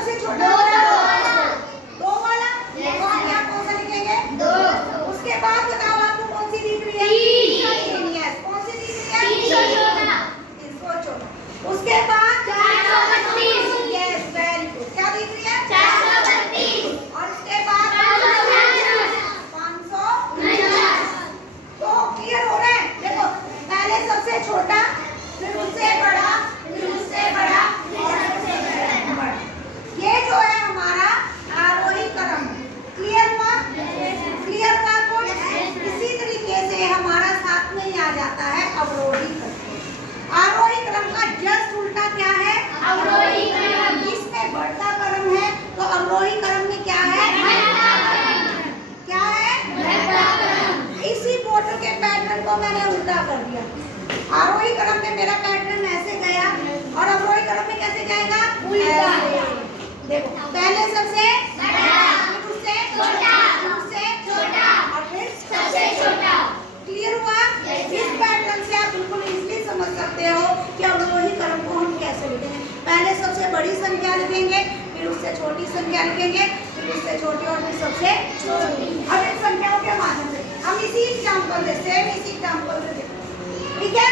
सबसे छोटा? दो वाला। कौन सा लिखेंगे? दो। उसके बाद बताओ आपको कौन सी दिख रही है? तीन। यस, कौन सी दिख रही है? 300 छोटा। उसके बाद 432। Yes, very good. क्या दिख रही है? 432। और उसके बाद 549। तो क्लियर हो रहा है? देखो, पहले सबसे छोटा, फिर उससे बड़ा, फिर उससे बड़ा और सबसे बड़ा। ये जो है हमारा आरोही क्रम। क्लियर हुआ? क्लियर हुआ कुछ? इसी तरीके से हमारा साथ में ही आ जाता है अवरोही क्रम। आरोही क्रम का जस्ट उल्टा क्या है? अवरोही क्रम। इसमें बढ़ता क्रम है, तो अवरोही क्रम में क्या है? क्या है? इसी फोटो के पैटर्न को मैंने उल्टा कर दिया। आरोही क्रम में मेरा पैटर्न ऐसे गया और अवरोही क्रम में कैसे जाएगा? उल्टा। देखो, पहले सबसे बड़ा, फिर उससे छोटा, फिर उससे छोटा और फिर सबसे छोटा। क्लियर हुआ? इस पैटर्न से आप बिल्कुल इजीली समझ सकते हो कि अवरोही क्रम को हम कैसे लिखेंगे। पहले सबसे बड़ी संख्या लिखेंगे, फिर उससे छोटी संख्या लिखेंगे, फिर उससे छोटी और फिर सबसे छोटी। अब इन संख्याओं के माध्यम से हम इसी एग्जाम्पल से ठीक है?